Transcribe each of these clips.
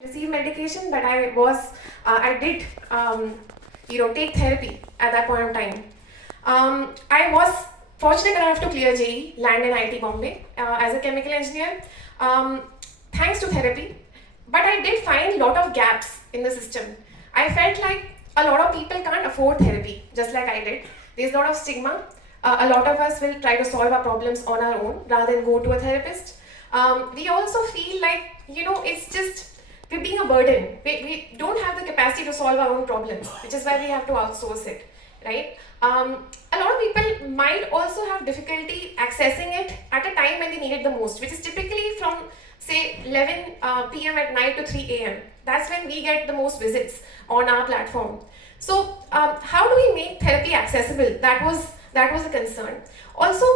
receive medication, but I did, take therapy at that point of time. I was fortunate enough to clear JEE, land in IT Bombay as a chemical engineer, um, thanks to therapy. But I did find a lot of gaps in the system. I felt like a lot of people can't afford therapy, just like I did. There's a lot of stigma. A lot of us will try to solve our problems on our own rather than go to a therapist. We also feel like, it's just we're being a burden. We don't have the capacity to solve our own problems, which is why we have to outsource it, right? A lot of people might also have difficulty accessing it at a time when they need it the most, which is typically from say 11 p.m. at night to 3 a.m. That's when we get the most visits on our platform. So, how do we make therapy accessible? That was a concern. Also,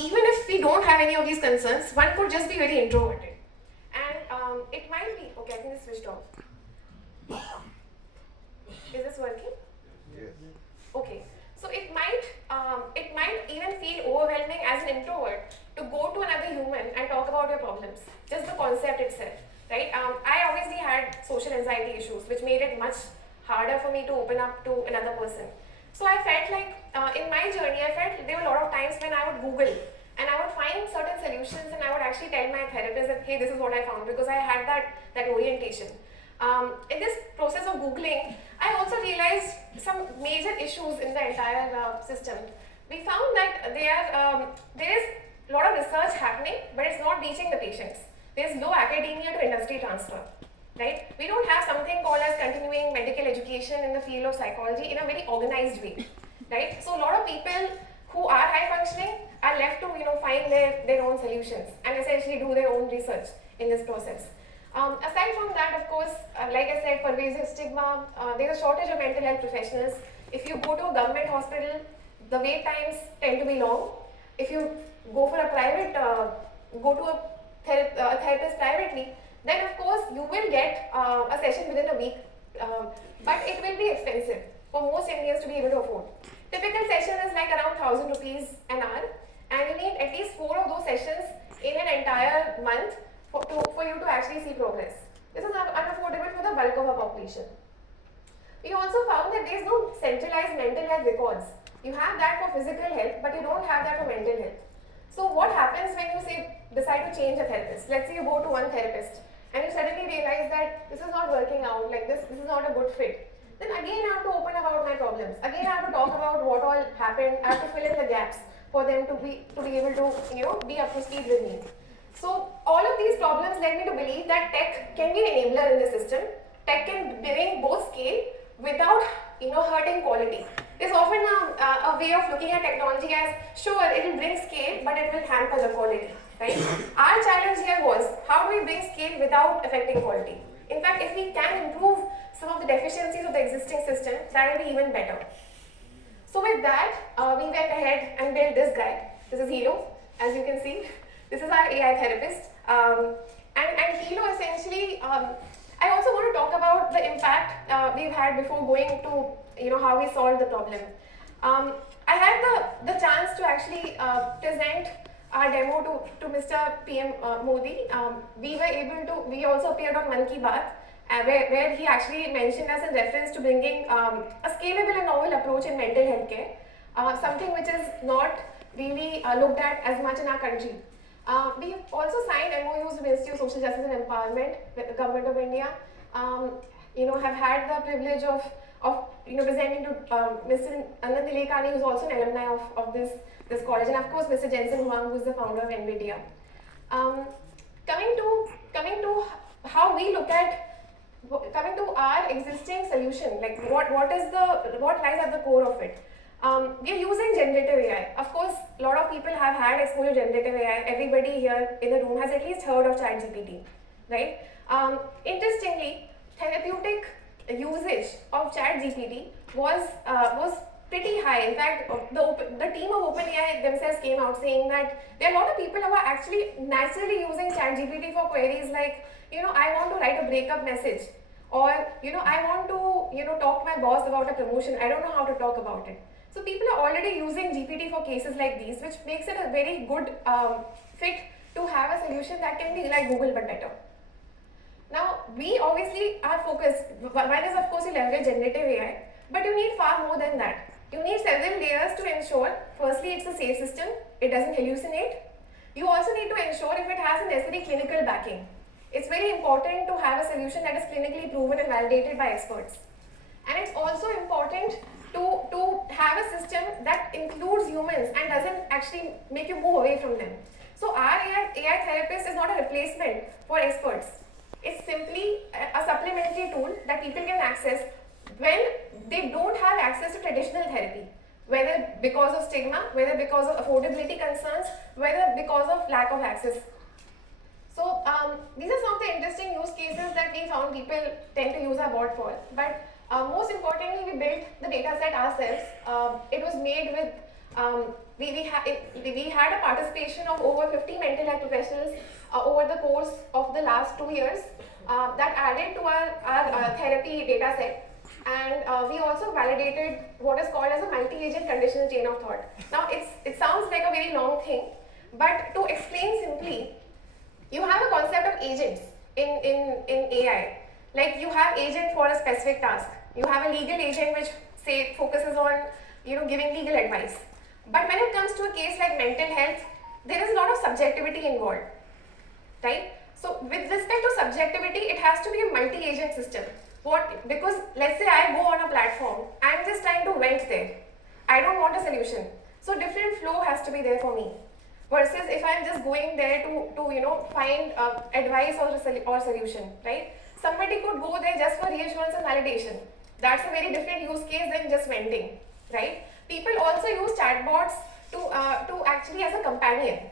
even if we don't have any of these concerns, one could just be very introverted. And it might be, okay, I think it's switched off. Is this working? Yes. Okay. So it might even feel overwhelming as an introvert to go to another human and talk about your problems. Just the concept itself, right? I obviously had social anxiety issues, which made it much harder for me to open up to another person. So I felt like in my journey, I felt there were a lot of times when I would Google and I would find certain solutions and I would actually tell my therapist that, hey, this is what I found, because I had that orientation. In this process of Googling, I also realized some major issues in the entire system. We found that there is a lot of research happening, but it's not reaching the patients. There's low academia to industry transfer, right? We don't have something called as continuing medical education in the field of psychology in a very organized way, right? So a lot of people who are high functioning are left to find their own solutions and essentially do their own research in this process. Aside from that, of course, like I said, pervasive stigma, there's a shortage of mental health professionals. If you go to a government hospital, the wait times tend to be long. If you go for a private, go to a therapist privately, then of course you will get a session within a week, but it will be expensive for most Indians to be able to afford. Typical session is like around 1,000 rupees an hour, and you need at least 4 of those sessions in an entire month for you to actually see progress. This is unaffordable for the bulk of our population. We also found that there is no centralized mental health records. You have that for physical health, but you don't have that for mental health. So what happens when you decide to change a therapist? Let's say you go to one therapist and you suddenly realize that this is not working out, like this is not a good fit. Then again I have to open about my problems. Again I have to talk about what all happened. I have to fill in the gaps for them to be able to be up to speed with me. So all of these problems led me to believe that tech can be an enabler in the system. Tech can bring both scale without hurting quality. There's often a way of looking at technology as, sure, it will bring scale, but it will hamper the quality, right? Our challenge here was, how do we bring scale without affecting quality? In fact, if we can improve some of the deficiencies of the existing system, that will be even better. So with that, we went ahead and built this guy. This is Hilo, as you can see. This is our AI therapist. And Hilo essentially, I also want to talk about the impact we've had before going to how we solved the problem. I had the chance to actually present our demo to Mr. PM Modi. We also appeared on Man Ki Baat, where he actually mentioned us in reference to bringing a scalable and novel approach in mental health care, something which is not really looked at as much in our country. We also signed MOUs with the Ministry of Social Justice and Empowerment with the Government of India. Have had the privilege of presenting to Mr. Anand Nilekani, who is also an alumni of this college, and of course Mr. Jensen Huang, who is the founder of NVIDIA. Coming to how we look at coming to our existing solution, like what lies at the core of it. We are using generative AI. Of course, a lot of people have had exposure to generative AI. Everybody here in the room has at least heard of ChatGPT, right? Interestingly, therapeutic usage of ChatGPT was pretty high. In fact, the team of OpenAI themselves came out saying that there are a lot of people who are actually naturally using ChatGPT for queries like, I want to write a breakup message, or I want to talk to my boss about a promotion. I don't know how to talk about it. So people are already using GPT for cases like these, which makes it a very good fit to have a solution that can be like Google but better. Now, we obviously are focused, one is of course you leverage generative AI, but you need far more than that. You need several layers to ensure, firstly it's a safe system, it doesn't hallucinate. You also need to ensure if it has a necessary clinical backing. It's very important to have a solution that is clinically proven and validated by experts. And it's also important to have a system that includes humans and doesn't actually make you move away from them. So our AI therapist is not a replacement for experts. It's simply a supplementary tool that people can access when they don't have access to traditional therapy, whether because of stigma, whether because of affordability concerns, whether because of lack of access. So these are some of the interesting use cases that we found people tend to use our bot for. But most importantly, we built the data set ourselves. It was made with, we had a participation of over 50 mental health professionals over the course of the last 2 years that added to our therapy data set. And we also validated what is called as a multi-agent conditional chain of thought. Now, it sounds like a very long thing, but to explain simply, you have a concept of agents in AI. Like you have agent for a specific task. You have a legal agent which say focuses on giving legal advice. But when it comes to a case like mental health, there is a lot of subjectivity involved, right? So with respect to subjectivity, it has to be a multi-agent system. Because let's say I go on a platform, I'm just trying to vent there. I don't want a solution. So different flow has to be there for me. Versus if I'm just going there to find advice or solution, right? Somebody could go there just for reassurance and validation. That's a very different use case than just venting, right? People also use chatbots to actually as a companion.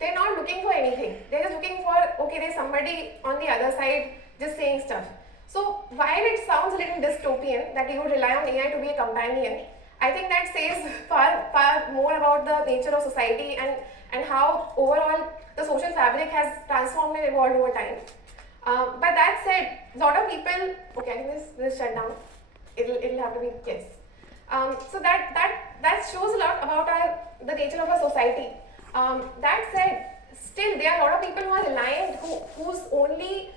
They're not looking for anything. They're just looking for, okay, there's somebody on the other side just saying stuff. So while it sounds a little dystopian that you would rely on AI to be a companion, I think that says far more about the nature of society and how overall the social fabric has transformed and evolved over time. But that said, a lot of people, okay, I think this shut down. It'll have to be, yes. So that shows a lot about the nature of our society. That said, still there are a lot of people who are reliant, whose only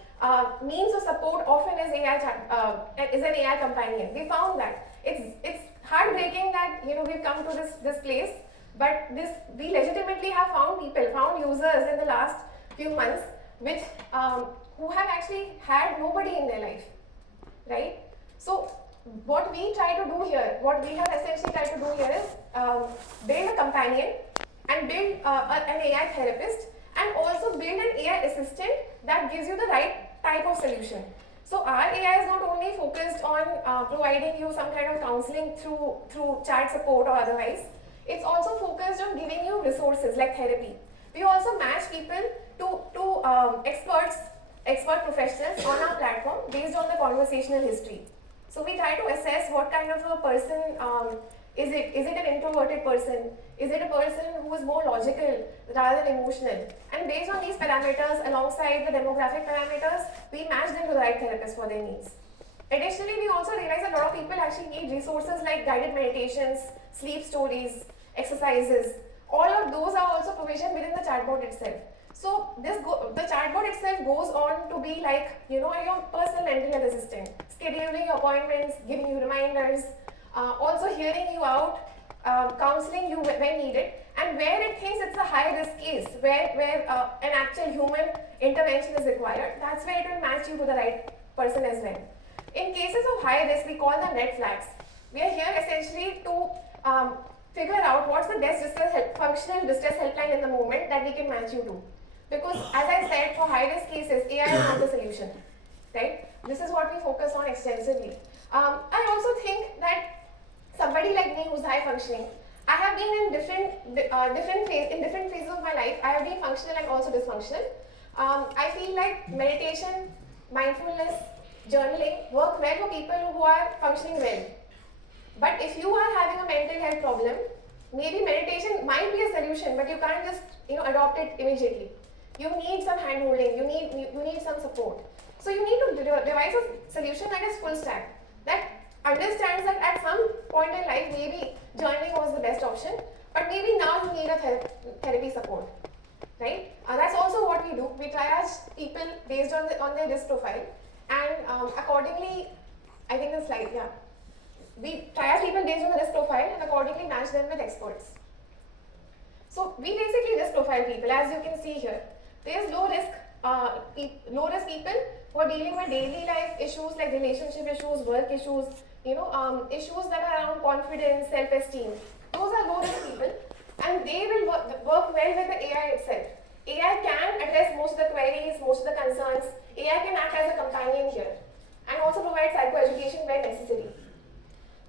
means of support often is an AI companion. We found that it's heartbreaking that we've come to this place, but we legitimately have found users in the last few months which who have actually had nobody in their life, right? So what we try to do here, what we have essentially tried to do here is build a companion and build an AI therapist and also build an AI assistant that gives you the right type of solution. So our AI is not only focused on providing you some kind of counseling through chat support or otherwise, it's also focused on giving you resources like therapy. We also match people to expert professionals on our platform based on the conversational history. So we try to assess what kind of a person is it. Is it an introverted person? Is it a person who is more logical rather than emotional? And based on these parameters alongside the demographic parameters, we match them to the right therapist for their needs. Additionally, we also realize a lot of people actually need resources like guided meditations, sleep stories, exercises. All of those are also provisioned within the chatbot itself. So the chatbot itself goes on to be like, your personal mental health assistant, scheduling your appointments, giving you reminders, also hearing you out, counseling you when needed, and where it thinks it's a high risk case, where an actual human intervention is required, that's where it will match you to the right person as well. In cases of high risk, we call them red flags. We are here essentially to figure out what's the best functional distress helpline in the moment that we can match you to. Because as I said, for high risk cases, AI is not the solution, right? This is what we focus on extensively. I also think that somebody like me who's high functioning, I have been in different phases of my life. I have been functional and also dysfunctional. I feel like meditation, mindfulness, journaling work well for people who are functioning well. But if you are having a mental health problem, maybe meditation might be a solution, but you can't just adopt it immediately. You need some hand holding, you need some support. So you need to devise a solution that is full stack, that understands that at some point in life maybe journaling was the best option, but maybe now you need a therapy support. right? That's also what we do. We triage people based on their risk profile, and accordingly, I think the slide, yeah. We triage people based on the risk profile and accordingly match them with experts. So we basically risk profile people, as you can see here. There's low risk people who are dealing with daily life issues like relationship issues, work issues, issues that are around confidence, self-esteem. Those are low risk people, and they will work well with the AI itself. AI can address most of the queries, most of the concerns. AI can act as a companion here and also provide psychoeducation where necessary.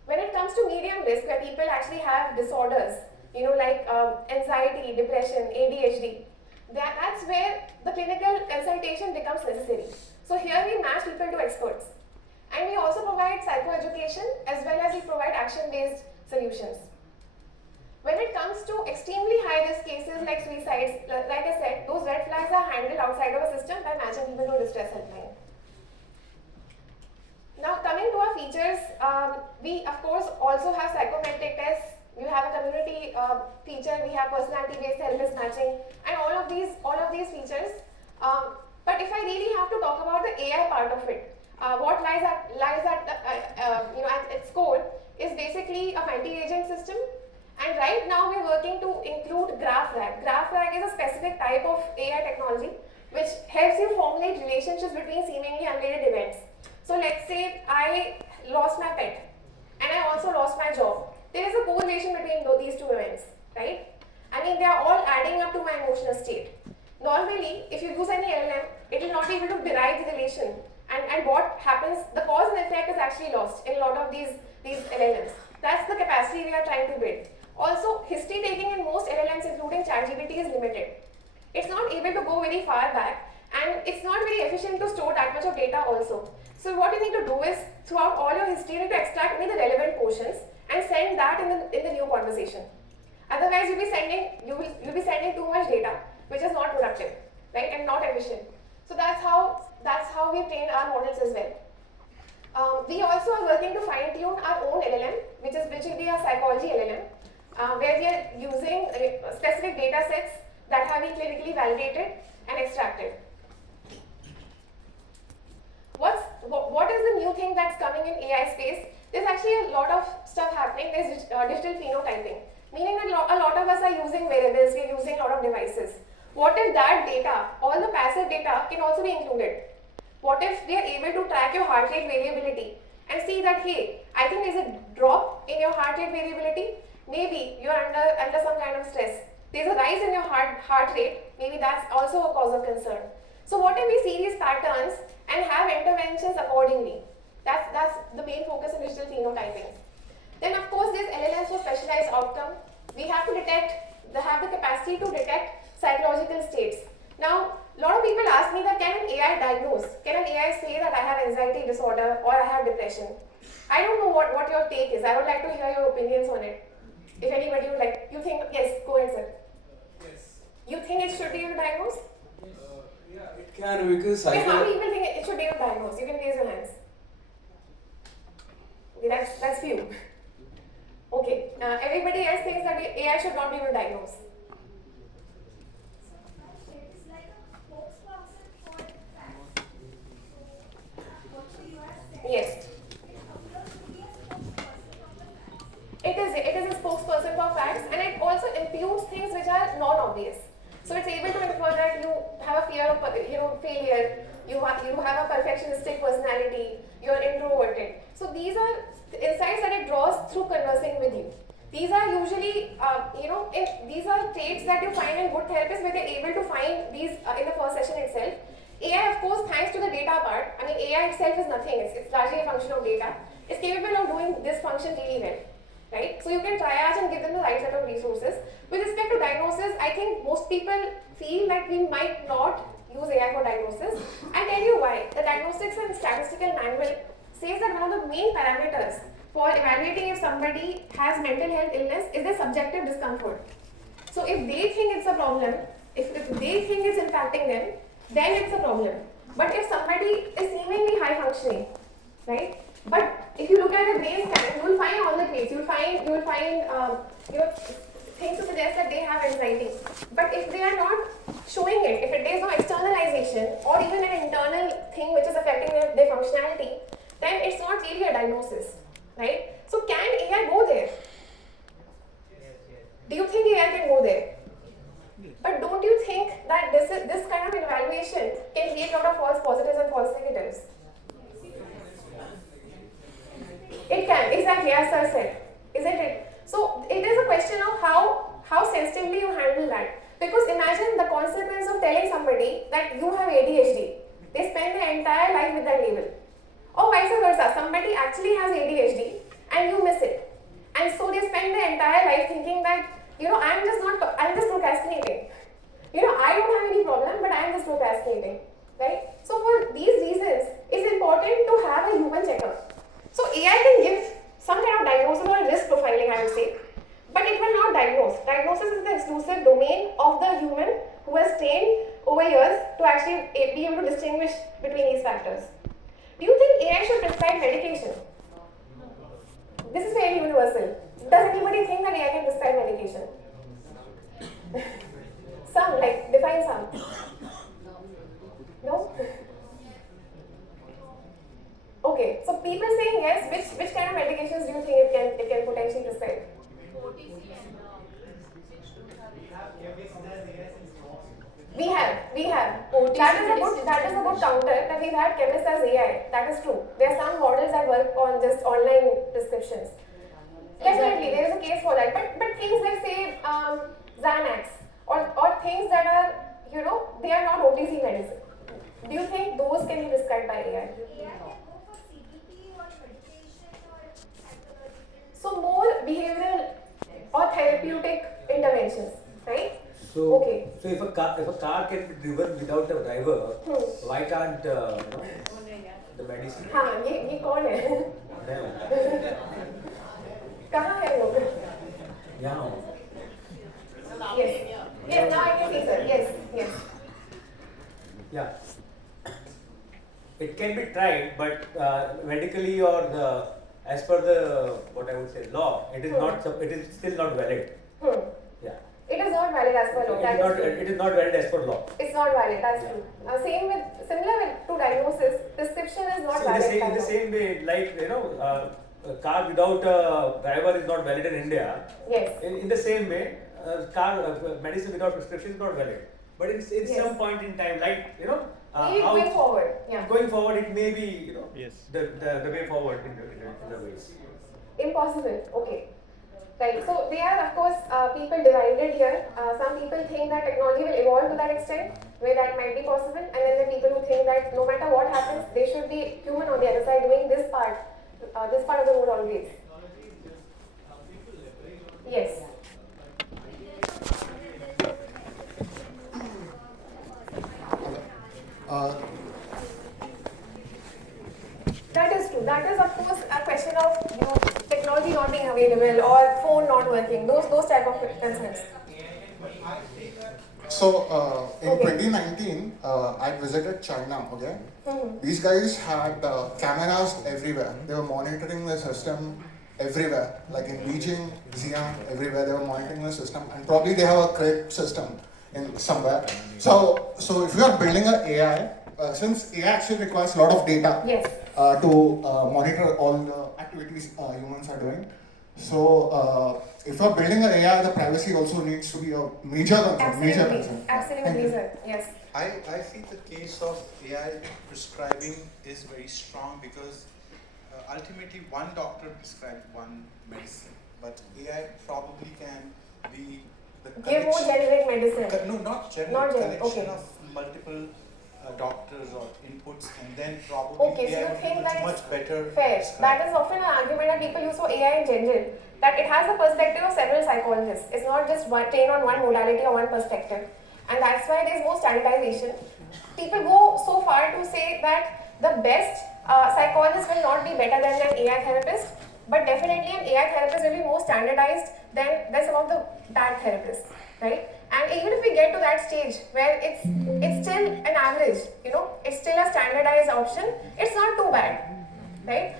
When it comes to medium risk, where people actually have disorders, like anxiety, depression, ADHD, that's where the clinical consultation becomes necessary. So here we match people to experts. And we also provide psychoeducation as well as we provide action-based solutions. When it comes to extremely high-risk cases like suicides, like I said, those red flags are handled outside of a system by matching people to distress helpline. Now coming to our features, we of course also have psychometric tests. We have a community feature. We have personality-based therapist matching, and all of these features. But if I really have to talk about the AI part of it, what lies at its core is basically a multi-agent system. And right now we're working to include GraphRag. GraphRag is a specific type of AI technology which helps you formulate relationships between seemingly unrelated events. So let's say I lost my pet and I also lost my job. There is a correlation between these two events, right? I mean, they are all adding up to my emotional state. Normally, if you use any LLM, it will not be able to derive the relation. And what happens, the cause and effect is actually lost in a lot of these LLMs. That's the capacity we are trying to build. Also, history taking in most LLMs, including ChatGPT, is limited. It's not able to go very far back, and it's not very efficient to store that much of data also. So what you need to do is, throughout all your history, you need to extract only the relevant portions and send that in the new conversation. Otherwise, you'll be sending too much data, which is not productive, right, and not efficient. So that's how we train our models as well. We also are working to fine tune our own LLM, which will be a psychology LLM, where we are using specific data sets that have been clinically validated and extracted. What is the new thing that's coming in AI space? There's actually a lot of stuff happening. There's digital phenotyping, meaning that a lot of us are using wearables, we're using a lot of devices. What if that data, all the passive data, can also be included? What if we are able to track your heart rate variability and see that, hey, I think there's a drop in your heart rate variability, maybe you're under some kind of stress. There's a rise in your heart rate, maybe that's also a cause of concern. So what if we see these patterns and have interventions accordingly? That's the main focus in digital phenotyping. Then of course there's LLMs for specialized outcome. We have to have the capacity to detect psychological states. Now, a lot of people ask me that can an AI diagnose? Can an AI say that I have anxiety disorder or I have depression? I don't know what your take is. I would like to hear your opinions on it. If anybody would like, you think, yes, go ahead, sir. Yes. You think it should be able to diagnose? Yeah, it can, because okay, how many people think it should be able to diagnose? You can raise your hands. Okay, that's few. Okay, everybody else thinks that AI should not be able to diagnose. Yes. It is a spokesperson for facts, and it also imputes things which are non-obvious. So it's able to infer that you have a fear of failure, you have a perfectionistic personality, you're introverted. So these are insights that it draws through conversing with you. These are usually, these are traits that you find in good therapists where they're able to find these in the first session itself. AI, of course, thanks to the data part, I mean, AI itself is nothing, it's largely a function of data, is capable of doing this function really well, right? So you can triage and give them the right set of resources. With respect to diagnosis, I think most people feel that we might not use AI for diagnosis. I'll tell you why. The Diagnostics and Statistical Manual says that one of the main parameters for evaluating if somebody has mental health illness is their subjective discomfort. So if they think it's a problem, if they think it's impacting them, then it's a problem. But if somebody is seemingly high functioning, right? But if you look at the brain scan, you will find all the traits. You will find things to suggest that they have anxiety. But if they are not showing it, if there is no externalization or even an internal thing which is affecting their functionality, then it's not really a diagnosis, right? So can AI go there? Do you think AI can go there? But don't you think that this kind of evaluation can create a lot of false positives and false negatives? It can, exactly, as I said, isn't it? So it is a question of how sensitively you handle that. Because imagine the consequence of telling somebody that you have ADHD. They spend their entire life with that label. Or vice versa, somebody actually has ADHD and you miss it. And so they spend their entire life thinking that, I'm just procrastinating. I don't have any problem, but I'm just procrastinating, right? So for these reasons, it's important to have a human checker. So AI can give some kind of diagnosis or risk profiling, I would say, but it will not diagnose. Diagnosis is the exclusive domain of the human who has trained over years to actually be able to distinguish between these factors. Do you think AI should prescribe medication? This is very universal. Does anybody think that AI can prescribe medication? Some, like, define some. No? Okay, so people saying yes, which kind of medications do you think it can potentially prescribe? We have. That is a good counter that we've had chemists as AI. That is true. There are some models that work on just online prescriptions. Definitely, there is a case for that. But things like say Xanax or things that are they are not OTC medicine. Do you think those can be prescribed by AI? AI can go for CBT or meditation or psychological. So more behavioral or therapeutic interventions, right? So, Okay. so if a car can be driven without a driver, why can't the medicine? हाँ ये कौन है? Yeah. कहाँ है वो? Yeah. Yes, now I can see, sir. Yes. Yeah. It can be tried, but medically or as per the what I would say law, it is not. It is still not valid. Yeah. It is not valid as per law. It is not valid as per law. It's not valid. That's true. Similar to diagnosis, prescription is not valid. In the same way, like a car without a driver is not valid in India. Yes. In the same way, medicine without prescription is not valid. But in some point in time, like maybe going forward. Yeah. Going forward, it may be Yes. the way forward in the ways. Impossible. Okay. Right. So there are of course people divided here. Some people think that technology will evolve to that extent where that might be possible, and then there are people who think that no matter what happens, there should be human on the other side doing this part of the role always. Yes. That is true. That is of course a question of technology not being available or phone not working. Those type of concerns. So in Okay. 2019, I visited China. Okay, Mm-hmm. these guys had cameras everywhere. They were monitoring the system everywhere, like in Beijing, Xi'an, everywhere. They were monitoring the system, and probably they have a crate system in somewhere. So if you are building an AI, since AI actually requires a lot of data. Yes. To monitor all the activities humans are doing. So if you're building an AI, the privacy also needs to be a major concern. Major concern. Absolutely, sir. Yes. I feel the case of AI prescribing is very strong because ultimately one doctor prescribes one medicine, but AI probably can be the Give more generic medicine. No, not generic. Not generic, Collection okay. of multiple doctors or inputs, and then probably Okay, so AI you would think be that much better. fair. prescribe. That is often an argument that people use for AI in general. That it has the perspective of several psychologists. It's not just trained on one modality or one perspective. And that's why there's more standardization. People go so far to say that the best psychologist will not be better than an AI therapist, but definitely an AI therapist will be more standardized than some of the bad therapists, right? And even if we get to that stage where it's still an average, it's still a standardized option, it's not too bad. right?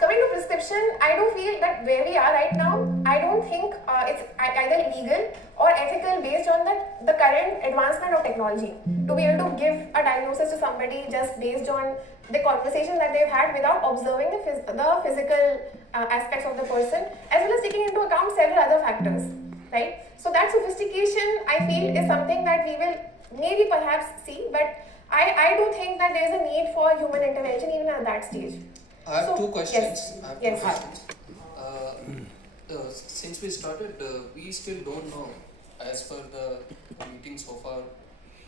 Coming to prescription, I do feel that where we are right now, I don't think it's either legal or ethical based on the current advancement of technology to be able to give a diagnosis to somebody just based on the conversations that they've had without observing the physical aspects of the person, as well as taking into account several other factors, right? So that sophistication, I feel, is something that we will maybe perhaps see, but I do think that there is a need for human intervention even at that stage. I have So, two questions. yes, I have yes. two questions. Since we started, we still don't know, as per the meeting so far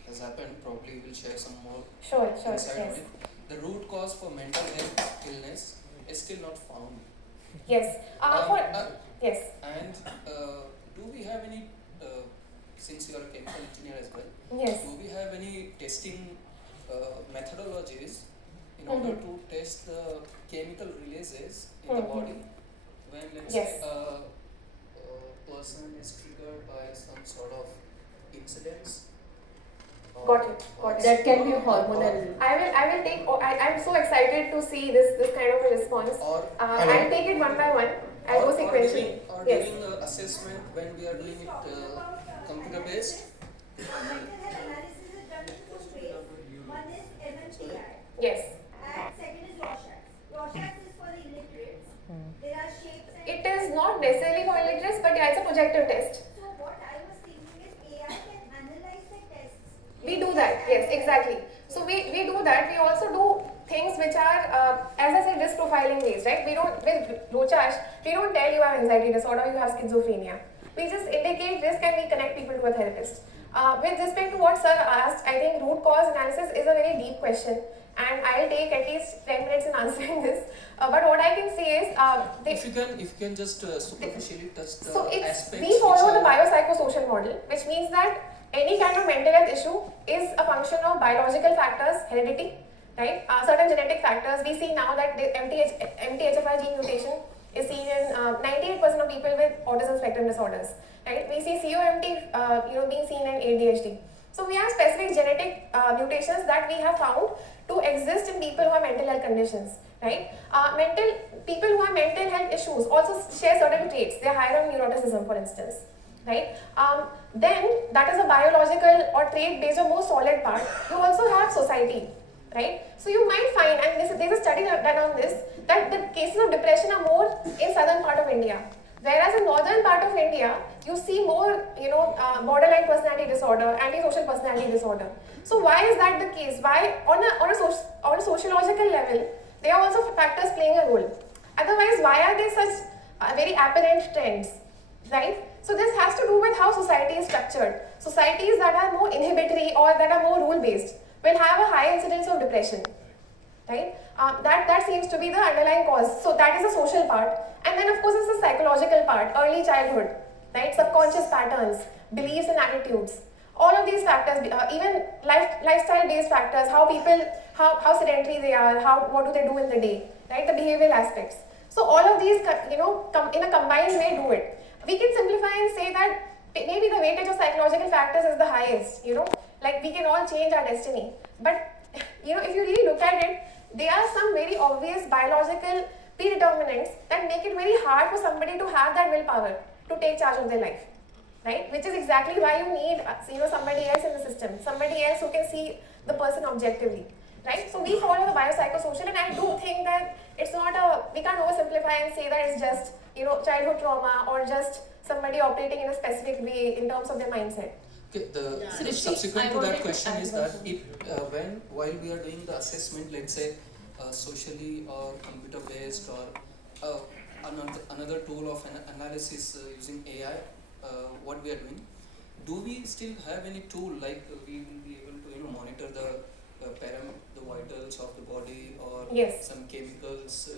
has happened, probably we'll share some more Sure, insight on yes. it. The root cause for mental health illness is still not found. Yes. Yes. And do we have any, since you are a chemical engineer as well, Yes. do we have any testing methodologies in order to test the chemical releases in the body when, let's Yes. say, a person is triggered by some sort of incidents? Got it. Got it. That can be hormonal. I will take. I'm so excited to see this kind of a response. Or, I'll take it one by one. I'll go sequentially. Yes. during assessment when we are doing it computer based? Mental health analysis is done in two ways. One is MMPI Yes. and second is Rorschach. Rorschach is for the illiterates. There are shapes and It is not necessarily for illiterates, but yeah, it's a projective test. so what I was thinking is AI can analyze the tests. We do that, yes, exactly. So we do that. We also do things which are, as I said, risk profiling ways, right? We don't, with Rochas, we don't tell you have anxiety disorder, you have schizophrenia. We just indicate risk and we connect people to a therapist. With respect to what sir asked, I think root cause analysis is a very deep question, and I'll take at least 10 minutes in answering this. But what I can say is, If you can just superficially touch the so it's, aspects. we follow which the are- biopsychosocial model, which means that any kind of mental health issue is a function of biological factors, heredity, right? Certain genetic factors. We see now that the MTHFR gene mutation is seen in 98% of people with autism spectrum disorders, right? We see COMT, being seen in ADHD. So we have specific genetic mutations that we have found to exist in people who have mental health conditions, right? People who have mental health issues also share certain traits. They are higher on neuroticism, for instance, right? Then that is a biological or trait based or more solid part. You also have society, right? So you might find, and there's a study done on this, that the cases of depression are more in southern part of India, whereas in northern part of India you see more, borderline personality disorder, antisocial personality disorder. So why is that the case? Why on a sociological level there are also factors playing a role. Otherwise, why are there such very apparent trends, right? So this has to do with how society is structured. Societies that are more inhibitory or that are more rule-based will have a high incidence of depression, right? That seems to be the underlying cause. So that is the social part. And then of course is the psychological part, early childhood, right? Subconscious patterns, beliefs and attitudes. All of these factors, even lifestyle-based factors, how people, how sedentary they are, what do they do in the day, right? The behavioral aspects. So all of these, in a combined way do it. We can simplify and say that maybe the weightage of psychological factors is the highest, like we can all change our destiny. But, if you really look at it, there are some very obvious biological predeterminants that make it very hard for somebody to have that willpower to take charge of their life, right? Which is exactly why you need, somebody else in the system, somebody else who can see the person objectively, right? So we follow the biopsychosocial, and I do think that it's not we can't oversimplify and say that it's just, childhood trauma or just somebody operating in a specific way in terms of their mindset. Okay, the Srishti, subsequent I to wanted that to question add is one that thing. while we are doing the assessment, let's say socially or computer based or another tool of an analysis using AI, what we are doing, do we still have any tool like we will be able to monitor the vitals of the body or Yes. some chemicals?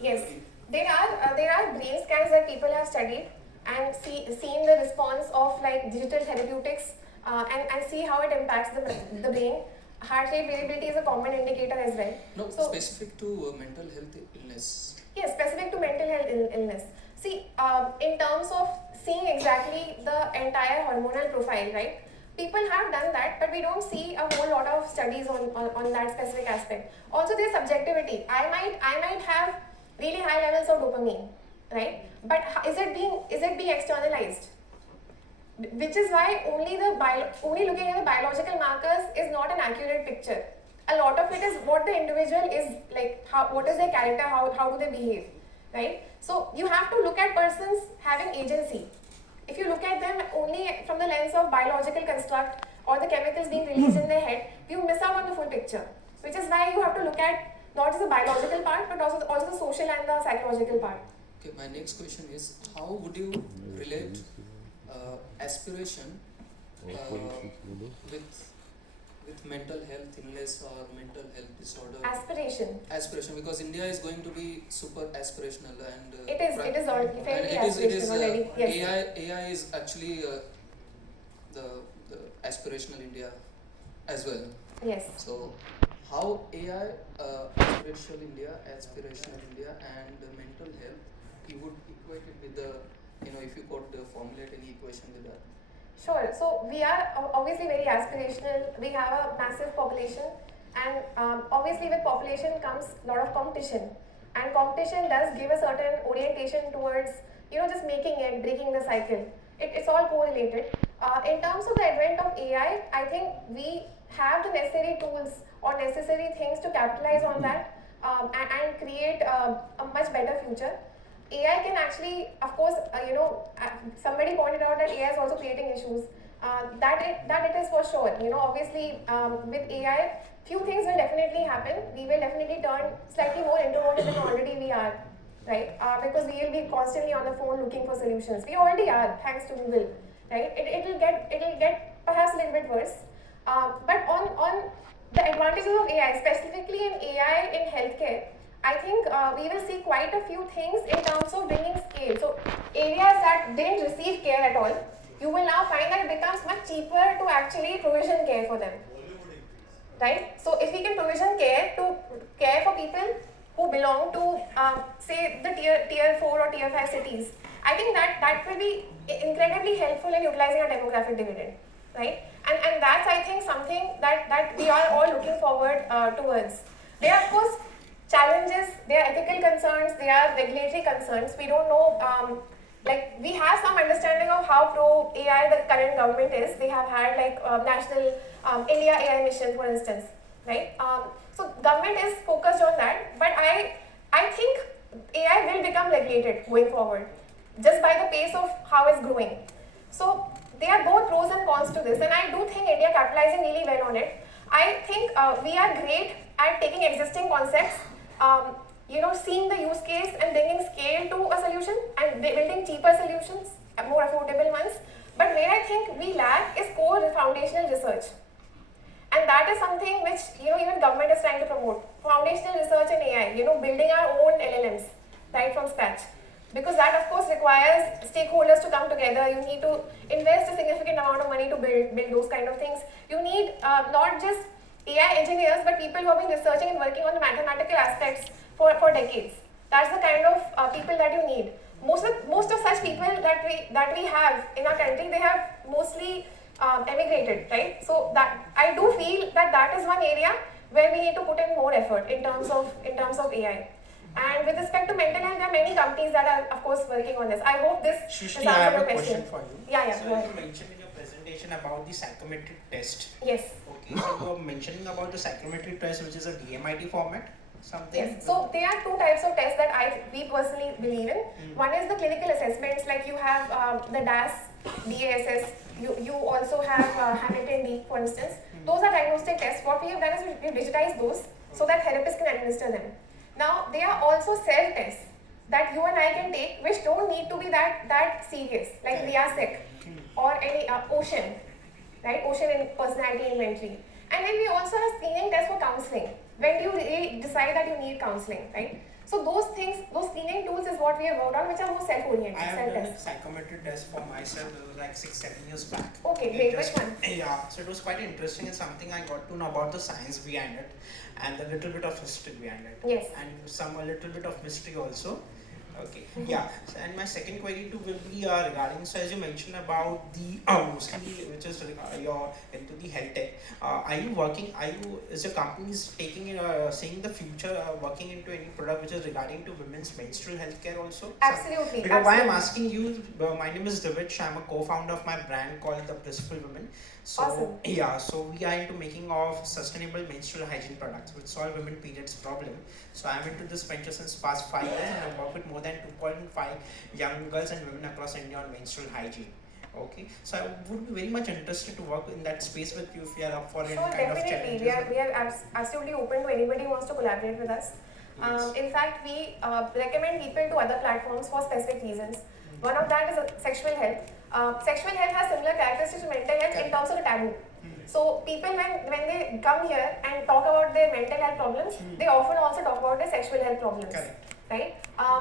Yes. There are brain scans that people have studied and seen the response of like digital therapeutics and see how it impacts the brain. Heart rate variability is a common indicator as well. No, So- specific to mental health illness. Yes, specific to mental health illness. See, in terms of seeing exactly the entire hormonal profile, right? People have done that, but we don't see a whole lot of studies on that specific aspect. Also, there's subjectivity. I might have really high levels of dopamine, right? But is it being externalized? Which is why only looking at the biological markers is not an accurate picture. A lot of it is what the individual is like, what is their character, how do they behave, right? So you have to look at persons having agency. If you look at them only from the lens of biological construct or the chemicals being released in their head, you miss out on the full picture. Which is why you have to look at not just the biological part, but also the social and the psychological part. Okay, my next question is, how would you relate aspiration with mental health illness or mental health disorder? Aspiration, because India is going to be super aspirational and it is already fairly aspirational already. Yes. AI is actually the aspirational India as well. Yes. So how AI, aspirational India and mental health, you would equate it with the, if you could formulate any equation with that. Sure. So we are obviously very aspirational. We have a massive population, and obviously with population comes a lot of competition. And competition does give a certain orientation towards, just making it, breaking the cycle. It's all correlated. In terms of the advent of AI, I think we have the necessary tools or necessary things to capitalize on that and create a much better future. AI can actually, of course, somebody pointed out that AI is also creating issues. That it is for sure. Obviously, with AI, few things will definitely happen. We will definitely turn slightly more introverted than already we are, right? Because we will be constantly on the phone looking for solutions. We already are, thanks to Google, right? It'll get perhaps a little bit worse. But on the advantages of AI, specifically in AI in healthcare, I think we will see quite a few things in terms of bringing scale. So areas that didn't receive care at all, you will now find that it becomes much cheaper to actually provision care for them. Right? So if we can provision care for people who belong to, say, the tier 4 or tier 5 cities, I think that will be incredibly helpful in utilizing our demographic dividend. Right? And that's, I think, something that we are all looking forward towards. There are, of course, challenges, there are ethical concerns, there are regulatory concerns. We don't know, we have some understanding of how pro AI the current government is. They have had national India AI mission, for instance, right? So government is focused on that, but I think AI will become regulated going forward, just by the pace of how it's growing. So there are both pros and cons to this, and I do think India capitalizing really well on it. I think we are great at taking existing concepts, seeing the use case and bringing scale to a solution and building cheaper solutions, more affordable ones. But where I think we lack is core foundational research. And that is something which, even government is trying to promote. Foundational research in AI, building our own LLMs, right from scratch. Because that, of course, requires stakeholders to come together. You need to invest a significant amount of money to build those kind of things. You need not just AI engineers, but people who have been researching and working on the mathematical aspects for decades. That's the kind of people that you need. Most of such people that we have in our country, they have mostly emigrated, right? So that I do feel that is one area where we need to put in more effort in terms of AI. And with respect to mental health, there are many companies that are, of course, working on this. I hope this Shrishti, has I have answered a your question for you. Yeah, So go ahead. you mentioned in your presentation about the psychometric test. Yes. Okay, so you were mentioning about the psychometric test, which is a DMIT format, something. Yes. So there are two types of tests that we personally believe in. One is the clinical assessments, like you have the DAS, DASS. You also have Hamilton D, for instance. Those are diagnostic tests. What we have done is we've digitized those so that therapists can administer them. Now, there are also self-tests that you and I can take, which don't need to be that serious, like RIASEC or any Ocean, right? Ocean in personality inventory. And then we also have screening tests for counseling, when you really decide that you need counseling, right? So those things, those screening tools is what we have worked on, which are more self-oriented, I have done a self-tests. psychometric test for myself, it was like 6-7 years back. Okay, great. Just- Which one? Yeah, so it was quite interesting and something I got to know about the science behind it and a little bit of history behind it. Yes. And a little bit of mystery also. Okay. Yeah. So, and my second query too will be regarding. So as you mentioned about the mostly which is your into the health tech. Are you working? Are you is your companies taking seeing the future working into any product which is regarding to women's menstrual health care also? Absolutely. Because why I'm Absolutely. asking you, my name is Divich. I'm a co-founder of my brand called the Blissful Women. So Awesome. yeah, so we are into making of sustainable menstrual hygiene products which solve women periods problem. So I'm into this venture since past 5 years, and I work with more than 2.5 young girls and women across India on menstrual hygiene. Okay, so I would be very much interested to work in that space with you if you are up for any Sure, kind of definitely. challenges. We are absolutely open to anybody who wants to collaborate with us. Yes. In fact, we recommend people to other platforms for specific reasons. One of that is sexual health. Sexual health has similar characteristics to mental health in terms of the taboo. So people, when they come here and talk about their mental health problems, they often also talk about their sexual health problems. Correct. Right?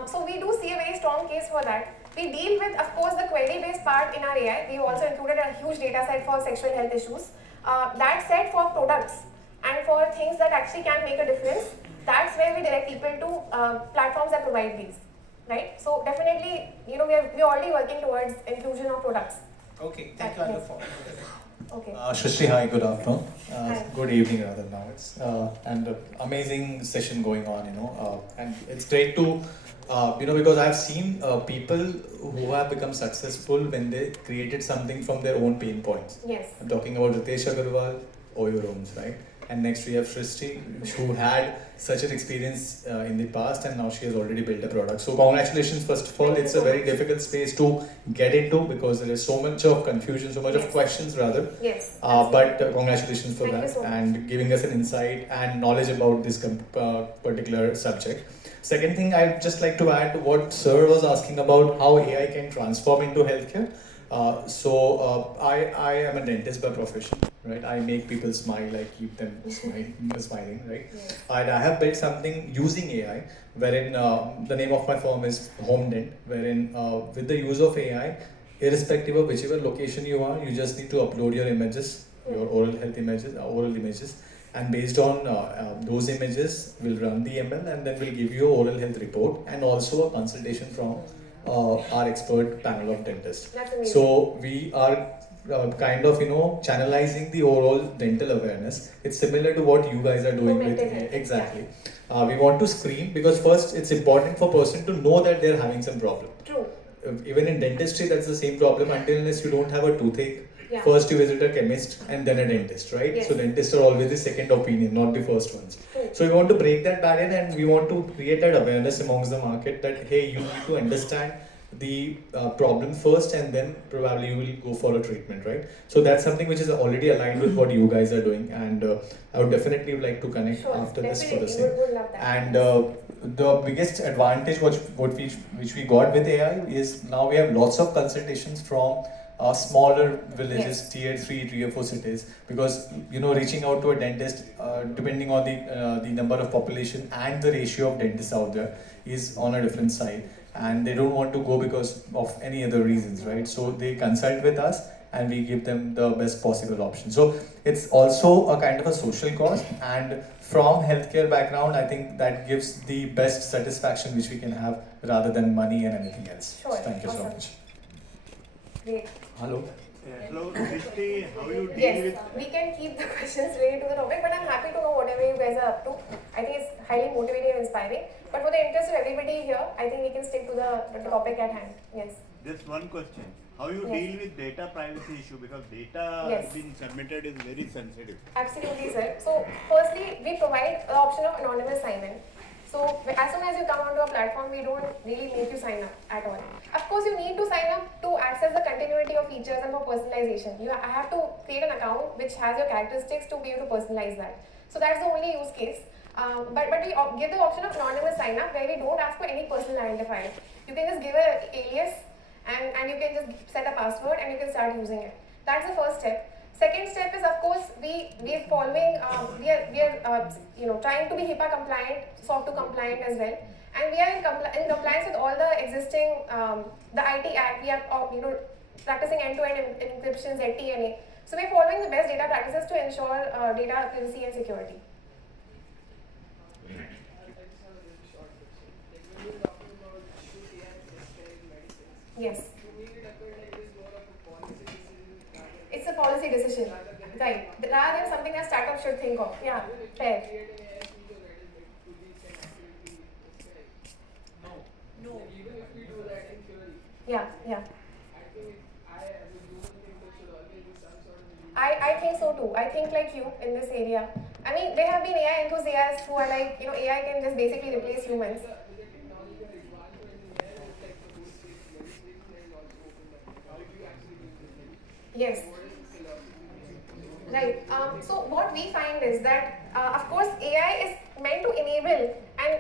So we do see a very strong case for that. We deal with, of course, the query-based part in our AI. We also included a huge data set for sexual health issues. That said, for products and for things that actually can make a difference, that's where we direct people to platforms that provide these. Right? So definitely, we're already working towards inclusion of products. Okay, thank you. I look forward to it. Okay. Shrishti, hi, good afternoon. Hi. Good evening rather now. It's and amazing session going on, and it's great to, because I've seen people who have become successful when they created something from their own pain points. Yes. I'm talking about Ritesh Agarwal, Oyo Rooms, right? And next we have Shrishti, who had such an experience in the past, and now she has already built a product. So congratulations, first of all. Thank you It's so a very much. difficult space to get into because there is so much of confusion, so much of Yes. questions rather. Yes. But congratulations for Thank you that so much. and giving us an insight and knowledge about this particular subject. Second thing, I'd just like to add what Sir was asking about how AI can transform into healthcare. I am a dentist by profession, right? I make people smile, I keep them smiling, right? Yes. And I have built something using AI, wherein the name of my firm is Home Dent, wherein with the use of AI, irrespective of whichever location you are, you just need to upload your images, your oral images, and based on those images, we'll run the ML and then we'll give you an oral health report and also a consultation from our expert panel of dentists. That's amazing. So we are kind of channelizing the overall dental awareness. It's similar to what you guys are doing with mental health, exactly. We want to screen because first it's important for person to know that they're having some problem. True. Even in dentistry, that's the same problem until unless you don't have a toothache. Yeah. First you visit a chemist and then a dentist, right? Yes. So dentists are always the second opinion, not the first ones. True. So we want to break that barrier and we want to create that awareness amongst the market that hey, you need to understand the problem first and then probably you will go for a treatment, right? So that's something which is already aligned with what you guys are doing, and I would definitely like to connect Sure, after this for the definitely. same. Would love that. And the biggest advantage which we got with AI is now we have lots of consultations from smaller villages, Yes. tier 3, tier 4 cities, because reaching out to a dentist, depending on the number of population and the ratio of dentists out there, is on a different side, and they don't want to go because of any other reasons, right? So they consult with us and we give them the best possible option. So it's also a kind of a social cause, and from healthcare background, I think that gives the best satisfaction which we can have rather than money and anything else. Sure. Thank you so Awesome. much. Great. Hello. Hello, Srishti, how you deal Yes, with? we can keep the questions related to the topic, but I'm happy to know whatever you guys are up to. I think it's highly motivating and inspiring. But for the interest of everybody here, I think we can stick to the topic at hand. Yes. Just one question. How you Yes. deal with data privacy issue, because data Yes. being submitted is very sensitive. Absolutely, sir. So, firstly, we provide the option of anonymous sign-in. So, as soon as you come onto a platform, we don't really make you sign up at all. Of course, you need to sign up to access the continuity of features and for personalization. I have to create an account which has your characteristics to be able to personalize that. So, that's the only use case. But we give the option of anonymous sign-up where we don't ask for any personal identifier. You can just give an alias and you can just set a password and you can start using it. That's the first step. Second step is, of course, we are following, we are trying to be HIPAA compliant, SOC 2 compliant as well, and we are in compliance with all the existing the IT Act. We are practicing end-to-end encryption, ZTNA. So we are following the best data practices to ensure data privacy and security. think of. Yeah, fair. No. Yeah, yeah. I think so too. I think like you in this area. I mean, there have been AI enthusiasts who are like, AI can just basically replace humans. Yes. Right. So what we find is that, of course, AI is meant to enable and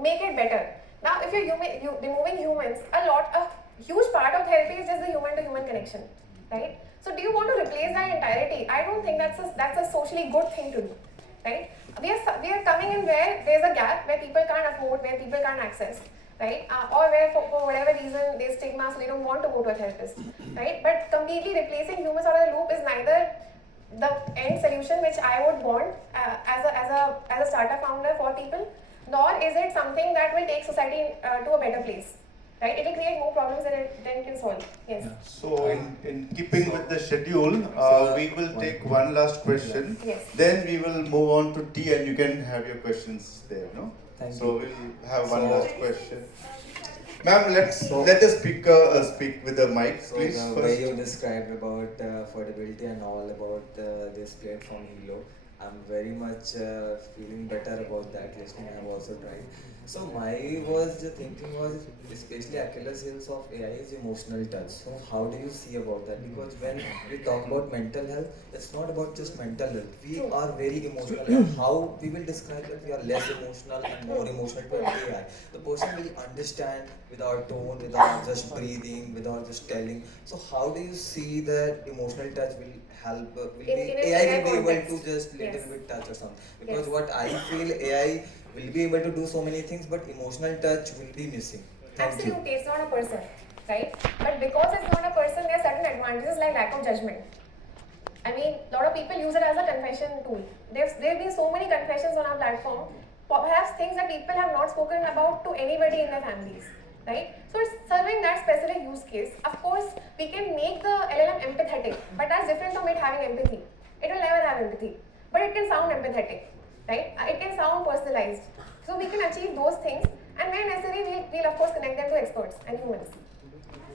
make it better. Now, if you're removing humans, a huge part of therapy is just the human-to-human connection, right? So, do you want to replace that entirety? I don't think that's a socially good thing to do, right? We are coming in where there's a gap where people can't afford, where people can't access, right? Or where for whatever reason there's stigma, so they don't want to go to a therapist, right? But completely replacing humans out of the loop is neither the end solution which I would want as a startup founder for people, nor is it something that will take society to a better place. Right? It will create more problems than it can solve. Yes. So, in keeping with the schedule, we will take one last question. Yes. Then we will move on to tea, and you can have your questions there. No. Thank so you. we'll have one last question. Ma'am, let us speak with the mic, So please. the way you described about affordability and all about this platform Hilo, I'm very much feeling better about that listening. I have also tried. So my thinking was especially Achilles heels of AI is emotional touch. So how do you see about that? Because when we talk about mental health, it's not about just mental health. We are very emotional. And how we will describe that we are less emotional and more emotional to an AI. The person will understand without tone, without just breathing, without just telling. So how do you see that emotional touch will help? In an AI will AI be able context. to just little Yes. bit touch or something. Because Yes. what I feel AI will be able to do so many things, but emotional touch will be missing. Thank you. Absolutely, it's not a person, right? But because it's not a person, there are certain advantages like lack of judgment. I mean, a lot of people use it as a confession tool. There have been so many confessions on our platform, perhaps things that people have not spoken about to anybody in their families, right? So it's serving that specific use case. Of course, we can make the LLM empathetic, but that's different from it having empathy. It will never have empathy, but it can sound empathetic, right? It can sound personalized. So we can achieve those things, and when necessary, we'll of course connect them to experts and humans.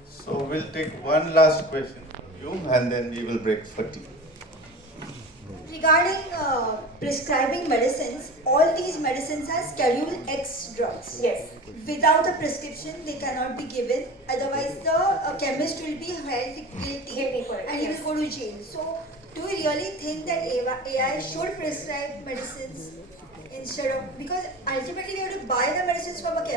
So we'll take one last question from you, and then we will break for tea. Regarding prescribing medicines, all these medicines are Schedule X drugs. Yes. Without a prescription, they cannot be given. Otherwise, the chemist will be held Guilty for it, and he yes. will go to jail. So, do you really think that AI should prescribe medicines instead of, because ultimately we have to buy the medicines from a chemist?